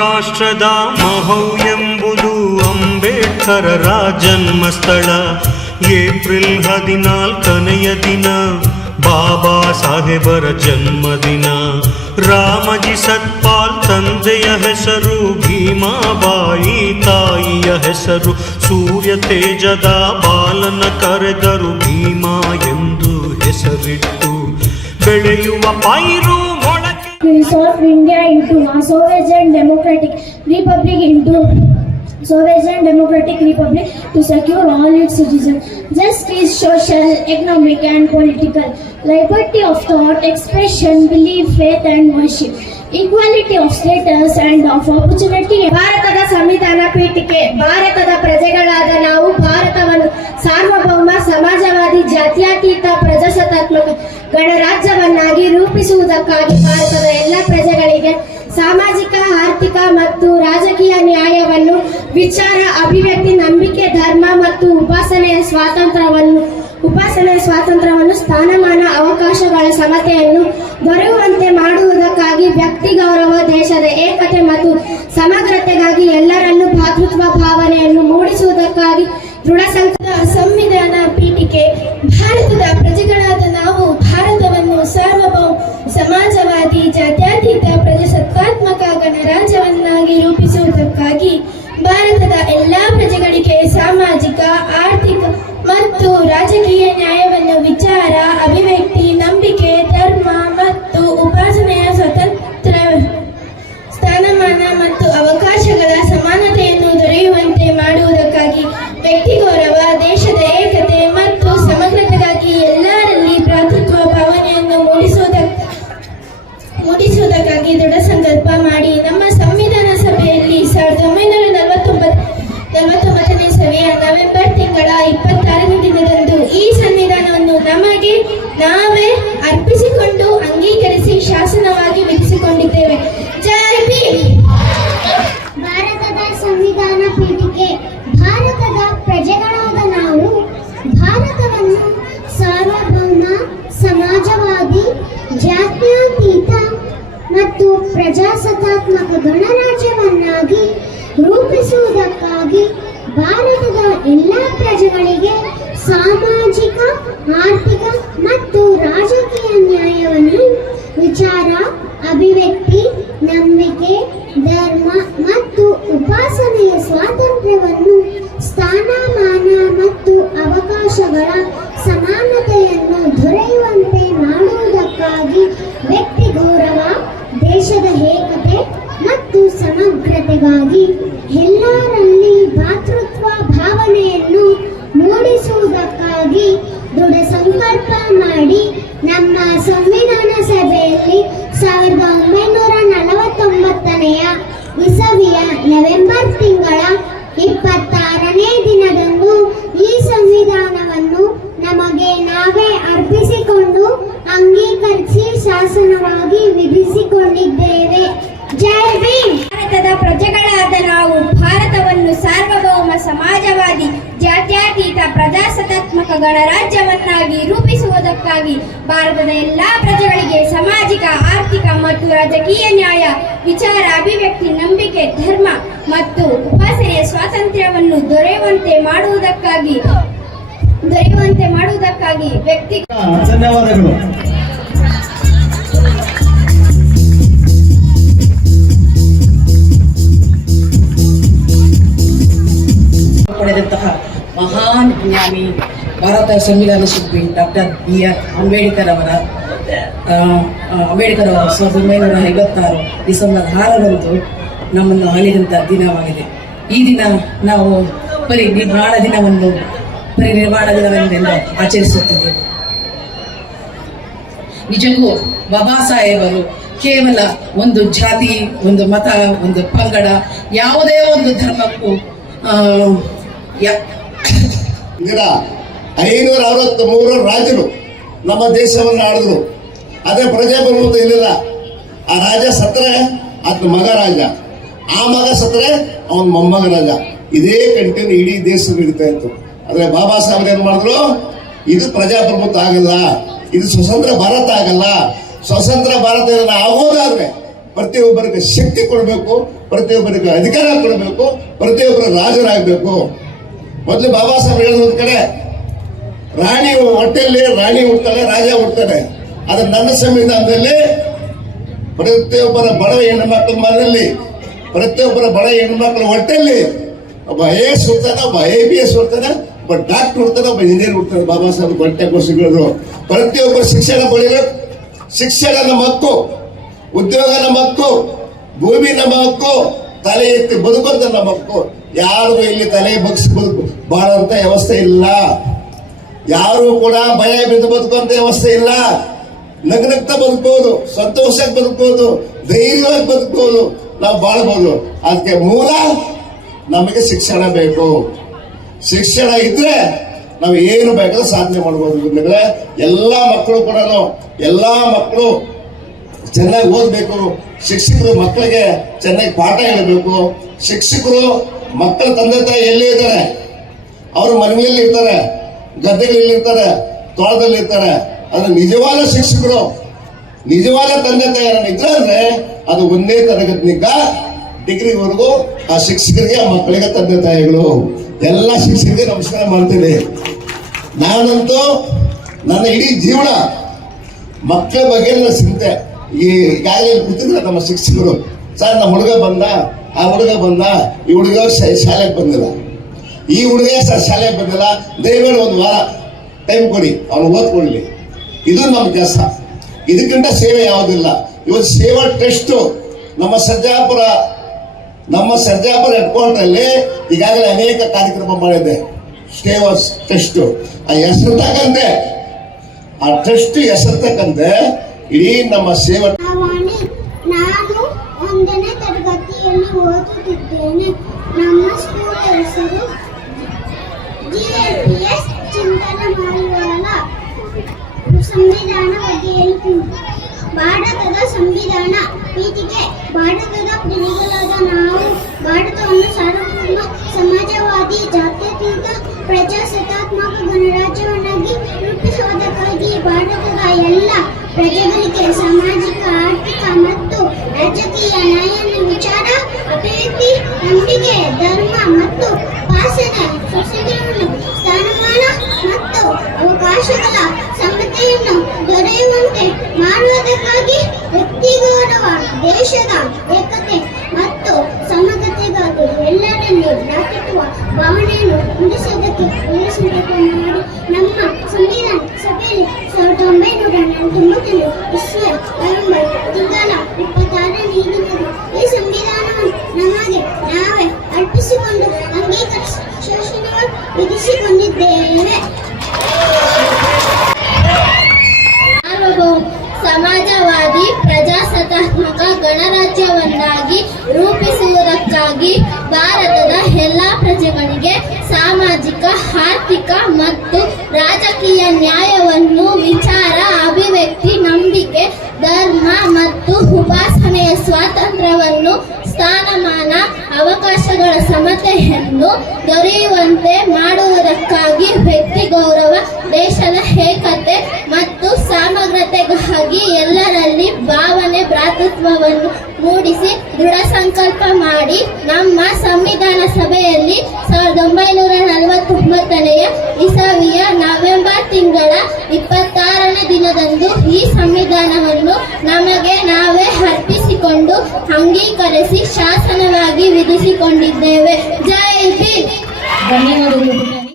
ರಾಷ್ಟ್ರದ ಮಹೌ ಎಂಬುದು ಅಂಬೇಡ್ಕರರ ಜನ್ಮಸ್ಥಳ. ಏಪ್ರಿಲ್ 14ನೆಯ ದಿನ ಬಾಬಾ ಸಾಹೇಬರ ಜನ್ಮದಿನ. ರಾಮಜಿ ಸತ್ಪಾಲ್ ತಂದೆಯ ಹೆಸರು, ಭೀಮಾಬಾಯಿ ತಾಯಿಯ ಹೆಸರು. ಸೂರ್ಯ ತೇಜದ ಬಾಲನ ಕರೆದರು ಭೀಮಾ ಎಂದು ಹೆಸರಿಟ್ಟು. ಬೆಳೆಯುವ ಪೈರು ಮೊಳಕೆ resolve India into a sovereign democratic republic to secure all its citizens justice, social, economic and political, liberty of thought, expression, belief, faith and worship, equality of status and of opportunity. ಭಾರತದ ಸಂವಿಧಾನ ಪೀಠಿಕೆ. ಭಾರತದ ಪ್ರಜೆಗಳಾದ ನಾವು ಭಾರತವನ್ನು ಸಾರ್ವಭೌಮ, ಸಮಾಜವಾದಿ, ಜಾತ್ಯತೀತ, ಪ್ರಜಾಸತ್ತಾತ್ಮಕ ಗಣರಾಜ್ಯವನ್ನಾಗಿ ರೂಪಿಸುವುದಕ್ಕಾಗಿ ಭಾರತದ ಎಲ್ಲ ಪ್ರಜೆಗಳಿಗೆ ಸಾಮಾಜಿಕ, ಆರ್ಥಿಕ ಮತ್ತು ರಾಜಕೀಯ ನ್ಯಾಯವನ್ನು, ವಿಚಾರ, ಅಭಿವ್ಯಕ್ತಿ, ನಂಬಿಕೆ, ಧರ್ಮ ಮತ್ತು ಉಪಾಸನೆಯ ಸ್ವಾತಂತ್ರ್ಯವನ್ನು, ಸ್ಥಾನಮಾನ, ಅವಕಾಶಗಳ ಸಮತೆಯನ್ನು ದೊರೆಯುವಂತೆ ಮಾಡುವುದಕ್ಕಾಗಿ ವ್ಯಕ್ತಿ ಗೌರವ, ದೇಶದ ಏಕತೆ ಮತ್ತು ಸಮಗ್ರತೆಗಾಗಿ ಎಲ್ಲರಲ್ಲೂ ಭ್ರಾತೃತ್ವ ಭಾವನೆಯನ್ನು ಮೂಡಿಸುವುದಕ್ಕಾಗಿ ದೃಢ ಸಂವಿಧಾನ ಪೀಠಿಕೆ. ಭಾರತದ ಪ್ರಜೆಗಳಾದ ನಾವು ಭಾರತವನ್ನು ಸಾರ್ವಭೌಮ, ಸಮಾಜವಾದಿ, ಜಾತ್ಯತೀತ, ಪ್ರಜಾಸತ್ತಾತ್ಮಕ ಗಣರಾಜ್ಯವನ್ನಾಗಿ ರೂಪಿಸುವುದಕ್ಕಾಗಿ ಭಾರತದ ಎಲ್ಲಾ ಪ್ರಜೆಗಳಿಗೆ ಸಾಮಾಜಿಕ, ಆರ್ಥಿಕ ಮತ್ತು ರಾಜಕೀಯ ನ್ಯಾಯವನ್ನು, ವಿಚಾರ, ಅಭಿವ್ಯಕ್ತಿ, ನಂಬಿಕೆ, ಧರ್ಮ ಮತ್ತು ಉಪಾಸನೆಯ ಸ್ವತಂತ್ರ, ಸ್ಥಾನಮಾನ ಮತ್ತು ಅವಕಾಶಗಳ ಸಮಾನತೆಯನ್ನು ದೊರೆಯುವಂತೆ ಮಾಡುವುದಕ್ಕಾಗಿ ವ್ಯಕ್ತಿ ಗೌರವ, ದೇಶದ ಏಕತೆ ಮತ್ತು ಸಮಗ್ರತೆಗಾಗಿ ಎಲ್ಲರಲ್ಲಿ ಭ್ರಾತೃತ್ವ ಭಾವನೆಯನ್ನು ಮೂಡಿಸುವುದಕ್ಕಾಗಿ ದೃಢ ಸಂಕಲ್ಪ ಮಾಡಿ ನಮ್ಮ ಸಂವಿಧಾನ ಸಭೆಯಲ್ಲಿ 1949ನೇ ಇಸವಿಯ ನವೆಂಬರ್ ತಿಂಗಳ 26ನೇ ದಿನದಂದು ಈ ಸಂವಿಧಾನವನ್ನು ನಮಗೆ ನಾವೇ ಅರ್ಪಿಸಿಕೊಂಡು ಅಂಗೀಕರಿಸಿ ಶಾಸನವಾಗಿ ವಿಧಿಸಿಕೊಂಡಿದ್ದೇವೆ. ಜೈ ಭೀಮ್. ಭಾರತದ ಸಂವಿಧಾನ ಪೀಠಿಕೆ. ಭಾರತದ ಪ್ರಜೆಗಳಾದ ನಾವು ಭಾರತವನ್ನು ಸಾರ್ವಭೌಮ, ಸಮಾಜವಾದಿ, ಜಾತ್ಯತೀತ ಮತ್ತು ಪ್ರಜಾಸತ್ತಾತ್ಮಕ ಗಣರಾಜ್ಯವನ್ನಾಗಿ ರೂಪಿಸುವುದಕ್ಕಾಗಿ ಭಾರತದ ಎಲ್ಲ ಪ್ರಜೆಗಳಿಗೆ ಸಾಮಾಜಿಕ, ಆರ್ಥಿಕ ಮತ್ತು ರಾಜಕೀಯ ನ್ಯಾಯವನ್ನು, ವಿಚಾರ, ಅಭಿವ್ಯಕ್ತಿ, ನಂಬಿಕೆ, ಧರ್ಮ ಮತ್ತು ಉಪಾಸನೆಯ ಸ್ವಾತಂತ್ರ್ಯವನ್ನು, ಸ್ಥಾನಮಾನ ಮತ್ತು ಅವಕಾಶಗಳ ಸಮಾನತೆಯನ್ನು ದೊರೆಯುವಂತೆ ಮಾಡುವುದಕ್ಕಾಗಿ ವ್ಯಕ್ತಿ ಗೌರವ, ದೇಶದ ಏಕತೆ ಮತ್ತು ಸಮಗ್ರತೆಗಾಗಿ ಎಲ್ಲರಲ್ಲಿ ಭ್ರಾತೃತ್ವ ಭಾವನೆಯನ್ನು ಮೂಡಿಸುವುದಕ್ಕಾಗಿ ದೃಢ ಸಂಕಲ್ಪ ಮಾಡಿ ನಮ್ಮ ಸಂವಿಧಾನ ಸಭೆಯಲ್ಲಿ 1949ನೆಯ ಇಸವಿಯ ನವೆಂಬರ್ ತಿಂಗಳ 26ನೇ ದಿನದಂದು ಈ ಸಂವಿಧಾನವನ್ನು ನಮಗೆ ನಾವೇ ಅರ್ಪಿಸಿಕೊಂಡು ಅಂಗೀಕರಿಸಿ ಶಾಸನವಾಗಿ ವಿಧಿಸಿಕೊಂಡಿದ್ದೇವೆ. ಜೈ ಭೀಮ್. ಭಾರತದ ಪ್ರಜೆಗಳಾದ ನಾವು ಭಾರತವನ್ನು ಸಾರ್ವಭೌಮ, ಸಮಾಜವಾದಿ, ಜಾತ್ಯತೀತ, ಪ್ರಜಾಸತ್ತಾತ್ಮಕ ಗಣರಾಜ್ಯವನ್ನಾಗಿ ರೂಪಿಸುವುದಕ್ಕಾಗಿ ಭಾರತದ ಎಲ್ಲಾ ಪ್ರಜೆಗಳಿಗೆ ಸಾಮಾಜಿಕ, ಆರ್ಥಿಕ ಮತ್ತು ರಾಜಕೀಯ ನ್ಯಾಯ, ವಿಚಾರ, ಅಭಿವ್ಯಕ್ತಿ, ನಂಬಿಕೆ, ಧರ್ಮ ಮತ್ತು ಉಪಾಸನೆಯ ಸ್ವಾತಂತ್ರ್ಯವನ್ನು ದೊರೆಯುವಂತೆ ಮಾಡುವುದಕ್ಕಾಗಿ ವ್ಯಕ್ತಿ. ಧನ್ಯವಾದಗಳು. ಪಡೆದಂತಹ ಮಹಾನ್ ಜ್ಞಾನಿ, ಭಾರತ ಸಂವಿಧಾನ ಶಿಲ್ಪಿ ಡಾಕ್ಟರ್ BR ಅಂಬೇಡ್ಕರ್ ಅವರ 1956 ಡಿಸೆಂಬರ್ 6ರಂದು ನಮ್ಮನ್ನು ಅಲಿದಂಥ ದಿನವಾಗಿದೆ. ಈ ದಿನ ನಾವು ಪರಿನಿರ್ವಾಣ ದಿನವೆಂದು ಆಚರಿಸುತ್ತಿದ್ದೇವೆ. ನಿಜಕ್ಕೂ ಬಾಬಾ ಸಾಹೇಬರು ಕೇವಲ ಒಂದು ಜಾತಿ, ಒಂದು ಮತ, ಒಂದು ಪಂಗಡ, ಯಾವುದೇ ಒಂದು ಧರ್ಮಕ್ಕೂ 563 ರಾಜರು ನಮ್ಮ ದೇಶವನ್ನು ಆಳಿದ್ರು. ಅದೇ ಪ್ರಜಾಪ್ರಭುತ್ವ ಇರಲಿಲ್ಲ. ಆ ರಾಜ ಸತ್ತರೆ ಆತ ಮಗ ರಾಜ, ಆ ಮಗ ಸತ್ತರೆ ಅವನ ಮೊಮ್ಮಗ ರಾಜ. ಇದೇ ಕಂಟಿನ್ಯೂ ಇಡೀ ದೇಶ ನಡೀತಾ ಇತ್ತು. ಆದ್ರೆ ಬಾಬಾ ಸಾಹೇಬ್ ಏನ್ ಮಾಡಿದ್ರು, ಇದು ಪ್ರಜಾಪ್ರಭುತ್ವ ಆಗಲ್ಲ, ಇದು ಸ್ವತಂತ್ರ ಭಾರತ ಆಗಲ್ಲ. ಸ್ವತಂತ್ರ ಭಾರತ ಆಗೋದಾದ್ರೆ ಪ್ರತಿಯೊಬ್ಬರಿಗೆ ಶಕ್ತಿ ಕೊಡಬೇಕು, ಪ್ರತಿಯೊಬ್ಬರಿಗೆ ಅಧಿಕಾರ ಕೊಡಬೇಕು, ಪ್ರತಿಯೊಬ್ಬರು ರಾಜರಾಗಬೇಕು. ಮೊದಲು ಬಾಬಾ ಸಾಹೇಬ್ ಹೇಳಿದ ಒಂದು ಕಡೆ, ರಾಣಿ ಹೊಟ್ಟೆಯಲ್ಲಿ ರಾಣಿ ಹುಡ್ತಾಳೆ, ರಾಜ ಹುಡ್ತಾನೆ. ಆದ್ರೆ ನನ್ನ ಸಂವಿಧಾನದಲ್ಲಿ ಪ್ರತಿಯೊಬ್ಬರ ಬಡ ಹೆಣ್ಣುಮಕ್ಕಳ ಮನೆಯಲ್ಲಿ, ಪ್ರತಿಯೊಬ್ಬರ ಬಡ ಹೆಣ್ಣುಮಕ್ಕಳ ಹೊಟ್ಟೆಯಲ್ಲಿ ಒಬ್ಬ IAS ಹುಡ್ತಾನೆ, ಒಬ್ಬ IPS ಹುಡ್ತಾನೆ, ಒಬ್ಬ ಡಾಕ್ಟರ್ ಹುಡ್ತಾನೆ, ಒಬ್ಬ ಇಂಜಿನಿಯರ್ ಹುಡ್ತಾನೆ. ಬಾಬಾ ಸಾಹೇಬ್ ಹೊಟ್ಟೆ ಕೋಶಗಳು ಪ್ರತಿಯೊಬ್ಬರು ಶಿಕ್ಷಣ ಪಡೆಯಬೇಕು. ಶಿಕ್ಷಣ ನಮ್ಮ ಹಕ್ಕು, ಉದ್ಯೋಗ ನಮ್ಮ ಹಕ್ಕು, ಭೂಮಿ ನಮ್ಮ ಹಕ್ಕು, ತಲೆ ಎತ್ತಿ ಬದುಕುವಂತ ನಮ್ಮ ಹಕ್ಕು. ಯಾರು ಇಲ್ಲಿ ತಲೆ ಬಗ್ಸಿ ಬದುಕು ಬಾಳುವಂತ ವ್ಯವಸ್ಥೆ ಇಲ್ಲ. ಯಾರು ಕೂಡ ಭಯ ಬಿದ್ದು ಬದುಕುವಂತ ವ್ಯವಸ್ಥೆ ಇಲ್ಲ. ನಗ್ನಗ್ತಾ ಬದುಕಬಹುದು, ಸಂತೋಷಕ್ಕೆ ಬದುಕಬಹುದು, ಧೈರ್ಯವಾಗಿ ಬದುಕಬಹುದು, ನಾವು ಬಾಳಬಹುದು. ಅದಕ್ಕೆ ಮೂಲ ನಮಗೆ ಶಿಕ್ಷಣ ಬೇಕು. ಶಿಕ್ಷಣ ಇದ್ರೆ ನಾವು ಏನು ಬೇಕಾದ್ರೂ ಸಾಧನೆ ಮಾಡ್ಬೋದು. ಎಲ್ಲ ಮಕ್ಕಳು ಕೂಡ ಚೆನ್ನಾಗಿ ಓದಬೇಕು. ಶಿಕ್ಷಕರು ಮಕ್ಕಳಿಗೆ ಚೆನ್ನಾಗಿ ಪಾಠ ಹೇಳಬೇಕು. ಶಿಕ್ಷಕರು ಮಕ್ಕಳ ತಂದೆ ತಾಯಿ ಎಲ್ಲಿ ಇರ್ತಾರೆ, ಅವರು ಮನೆಯಲ್ಲಿ ಇರ್ತಾರೆ, ಗದ್ದೆಗಳಲ್ಲಿ ಇರ್ತಾರೆ, ತೋಟದಲ್ಲಿ ಇರ್ತಾರೆ. ಅದು ನಿಜವಾದ ಶಿಕ್ಷಕರು, ನಿಜವಾದ ತಂದೆ ತಾಯಿಯರನ್ನ ಇದ್ರೆ ಅಂದ್ರೆ ಅದು ಒಂದೇ ತರಗತಿನಿಂದ ಡಿಗ್ರಿವರೆಗೂ ಆ ಶಿಕ್ಷಕರಿಗೆ, ಆ ಮಕ್ಕಳಿಗೆ ತಂದೆ ತಾಯಿಗಳು. ಎಲ್ಲ ಶಿಕ್ಷಕರಿಗೆ ನಮಸ್ಕಾರ ಮಾಡ್ತೀನಿ. ನಾನಂತೂ ನನ್ನ ಇಡೀ ಜೀವನ ಮಕ್ಕಳ ಬಗ್ಗೆ ನನ್ನ ಚಿಂತೆ. ಈಗಾಗಲೇ ಕೂತಿದ್ರೆ ನಮ್ಮ ಶಿಕ್ಷಕರು, ಸರ್ ನಮ್ಮ ಹುಡುಗ ಬಂದ, ಆ ಹುಡುಗ ಬಂದ, ಈ ಹುಡುಗ ಶಾಲೆಗೆ ಬಂದಿಲ್ಲ, ಈ ಹುಡುಗ ಶಾಲೆಗೆ ಬಂದಿಲ್ಲ, ದಯವೇಳಿ ಒಂದು ವಾರ ಟೈಮ್ ಕೊಡಿ, ಅವನು ಓದ್ಕೊಳ್ಳಿ. ಇದು ನಮ್ಮ ಕೆಲಸ. ಇದಕ್ಕಿಂತ ಸೇವೆ ಯಾವುದಿಲ್ಲ. ಇವತ್ತು ಸೇವಾ ಟೆಸ್ಟ್ ನಮ್ಮ ಸರ್ಜಾಪುರ ಹೆಡ್ ಕ್ವಾರ್ಟರ್ ಅಲ್ಲಿ ಈಗಾಗಲೇ ಅನೇಕ ಕಾರ್ಯಕ್ರಮ ಮಾಡಿದೆ. ಸೇವಾ ಟೆಸ್ಟ್ ಆ ಹೆಸರು ತಕ್ಕಂತೆ, ಆ ಟೆಸ್ಟ್ ಹೆಸರು ತಕ್ಕಂತೆ ಇಡೀ ನಮ್ಮ ಸೇವಾ. ನಾನು 1ನೇ ತರಗತಿಯಲ್ಲಿ ಓದುತ್ತಿದ್ದೇನೆ. ನಮ್ಮ ಸ್ಕೂಲ್ ಹೆಸರು GLPS ಚಿಂತನ ಮಾಲಿವಾಲ. ಸಂವಿಧಾನ ಬಗ್ಗೆ ಹೇಳ್ತೀನಿ. ಭಾರತದ ಸಂವಿಧಾನ ಪೀಠಿಕೆ. ಭಾರತದ ಪ್ರಜೆಗಳಾದ ನಾವು ಭಾರತವನ್ನು ಸಾರ್ವಭೌಮ, ಸಮಾಜವಾದಿ, ಜಾತ್ಯತೀತ, ಪ್ರಜಾಸತ್ತಾತ್ಮಕ ಗಣರಾಜ್ಯವನ್ನಾಗಿ ರೂಪಿಸುವುದಕ್ಕಾಗಿ ಭಾರತದ ಎಲ್ಲ ಪ್ರಜೆಗಳಿಗೆ ಸಾಮಾಜಿಕ, ಆರ್ಥಿಕ ಮತ್ತು ರಾಜಕೀಯ ನ್ಯಾಯ, ವಿಚಾರ, ಅಭಿವ್ಯಕ್ತಿ, ನಂಬಿಕೆ, ಧರ್ಮ ಮತ್ತು ಉಪಾಸನೆ, ಸ್ವಾತಂತ್ರ್ಯವನ್ನು, ಸ್ಥಾನಮಾನ ಮತ್ತು ಅವಕಾಶಗಳ ಸಮತೆಯನ್ನು ದೊರೆಯುವಂತೆ ಮಾಡುವುದಕ್ಕಾಗಿ ವ್ಯಕ್ತಿ ಗೌರವ, ದೇಶದ ಏಕತೆ ಮತ್ತು ಸಮಗ್ರತೆಗಾಗಿ ಎಲ್ಲರಲ್ಲಿ ಭ್ರಾತೃತ್ವ ಭಾವನೆಯನ್ನು ಮೂಡಿಸುವುದಕ್ಕೆ ಮಾಡಿ ನಮ್ಮ ಸಂವಿಧಾನ ಸಭೆಯಲ್ಲಿ 1949 ಇಸ್ವಿ ನವೆಂಬರ್ ತಿಂಗಳ 26ನೇ ದಿನದಂದು ಈ ಸಂವಿಧಾನವನ್ನು ನಮಗೆ ನಾವೇ ಅರ್ಪಿಸಿಕೊಂಡು ಅಂಗೀಕರಿಸಿ ಶಾಸನವನ್ನು ವಿಧಿಸಿಕೊಂಡಿದ್ದೇವೆ. ಸಮಾಜವಾದಿ, ಪ್ರಜಾಸತ್ತಾತ್ಮಕ ಗಣರಾಜ್ಯವನ್ನಾಗಿ ರೂಪಿಸುವುದಕ್ಕಾಗಿ ಭಾರತದ ಎಲ್ಲ ಪ್ರಜೆಗಳಿಗೆ ಸಾಮಾಜಿಕ, ಆರ್ಥಿಕ ಮತ್ತು ರಾಜಕೀಯ ನ್ಯಾಯವನ್ನು, ವಿಚಾರ, ಅಭಿವ್ಯಕ್ತಿ, ನಂಬಿಕೆ, ಧರ್ಮ ಮತ್ತು ಉಪಾಸನೆಯ ಸ್ವಾತಂತ್ರ್ಯವನ್ನು, ಸ್ಥಾನಮಾನ, ಅವಕಾಶಗಳ ಸಮತೆಯನ್ನು ದೊರೆಯುವಂತೆ ಮಾಡುವುದಕ್ಕಾಗಿ ವ್ಯಕ್ತಿ ಗೌರವ, ದೇಶದ ಏಕತೆ ಮತ್ತು ಸಮಗ್ರತೆಗಾಗಿ ಎಲ್ಲರಲ್ಲಿ ಭಾವನೆ, ಭ್ರಾತೃತ್ವವನ್ನು ಮೂಡಿಸಿ ದೃಢ ಸಂಕಲ್ಪ ಮಾಡಿ ನಮ್ಮ ಸಂವಿಧಾನ ಸಭೆಯಲ್ಲಿ 1949ನೇ ಇಸವಿಯ ನವೆಂಬರ್ ತಿಂಗಳ 26ನೇ ದಿನದಂದು ಈ ಸಂವಿಧಾನವನ್ನು ನಮಗೆ ನಾವೇ ಅರ್ಪಿಸಿಕೊಂಡು ಅಂಗೀಕರಿಸಿ ಶಾಸನವಾಗಿ ವಿಧಿಸಿಕೊಂಡಿದ್ದೇವೆ. ಜೈ ಭೀಮ್. ಧನ್ಯವಾದಗಳು.